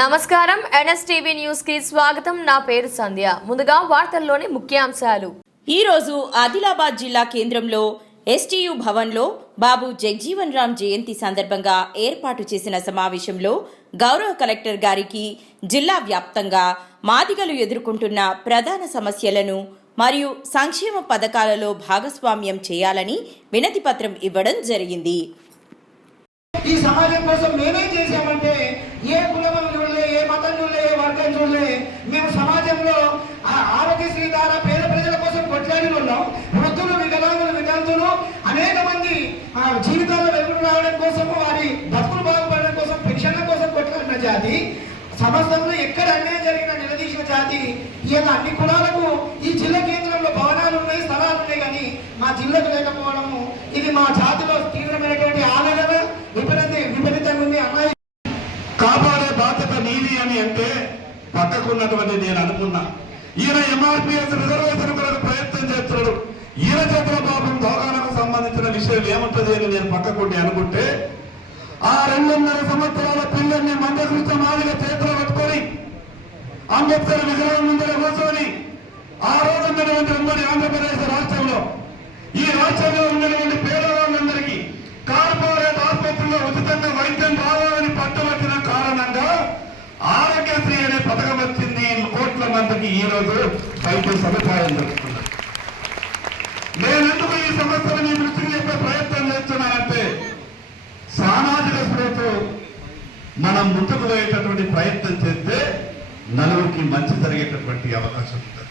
నమస్కారం. ఎన్ఎస్టీవీ న్యూస్కి స్వాగతం. నా పేరు సంధ్య. ముందుగా వార్తల్లోని ముఖ్యాంశాలు. ఈ రోజు ఆదిలాబాద్ జిల్లా కేంద్రంలో ఎస్టీయు భవన్లో బాబు జగ్జీవన్ రామ్ జయంతి సందర్భంగా ఏర్పాటు చేసిన సమావేశంలో గౌరవ కలెక్టర్ గారికి జిల్లా వ్యాప్తంగా మాదిగలు ఎదుర్కొంటున్న ప్రధాన సమస్యలను మరియు సంక్షేమ పథకాలలో భాగస్వామ్యం చేయాలని వినతి పత్రం ఇవ్వడం జరిగింది. ఈ సమాజం కోసం మేమేం చేశామంటే జీవితాల్లో వెలుగు రావడం కోసం వారి బతుకులు బాగుపడడం కోసం పెన్షన్ల కోసం కొట్లాడిన జాతి సమస్తంలో ఎక్కడ అన్యాయం జరిగిన నిలదీసిన జాతి ఇవాళ అన్ని కులాలకు ఈ జిల్లా కేంద్రంలో భవనాలు ఉన్నాయి స్థలాలు ఉన్నాయి కానీ మా జిల్లాకు లేకపోవడము ఇది మా జాతిలో తీవ్రమైనటువంటి ఆవేదన విపరీత విపరీతంగా ఉంది. అమ్మాయి కాపాడే బాధ్యత నీది అని అంటే పక్కకున్నటువంటి నేను అనుకున్నా. ఈయన ఎంఆర్పిఎస్ రిజర్వేషన్ కొరకు ప్రయత్నం చేస్తున్నాడు. ఈయన చేతుల విషయం ఏముంటది అని నేను పక్కకుండి అనుకుంటే ఆ రెండున్నర సంవత్సరాల పిల్లల్ని మందకృష్ణ మాదిగా చేతిలో పెట్టుకొని అంబేద్కర్ విగ్రహం ముందర కూర్చొని ఆ రోజు ఉన్నటువంటి ఉమ్మడి ఆంధ్రప్రదేశ్ రాష్ట్రంలో ఈ రాష్ట్రంలో ఉన్నటువంటి పేదవాళ్ళందరికీ కార్పొరేట్ ఆసుపత్రిలో ఉచితంగా వైద్యం రావాలని పట్టుబట్టిన కారణంగా ఆరోగ్యశ్రీ అనే పథకం వచ్చింది. కోట్ల మందికి ఈ రోజు వైద్య సదుపాయం దొరుకుతుంది. నేనెందుకు ఈ సమస్య మీ దృష్టికి చెప్పే ప్రయత్నం చేస్తున్నానంటే సామాజిక మనం ముట్టుకు పోయేటటువంటి ప్రయత్నం చేస్తే నలుగురికి మంచి జరిగేటటువంటి అవకాశం ఉంటుంది.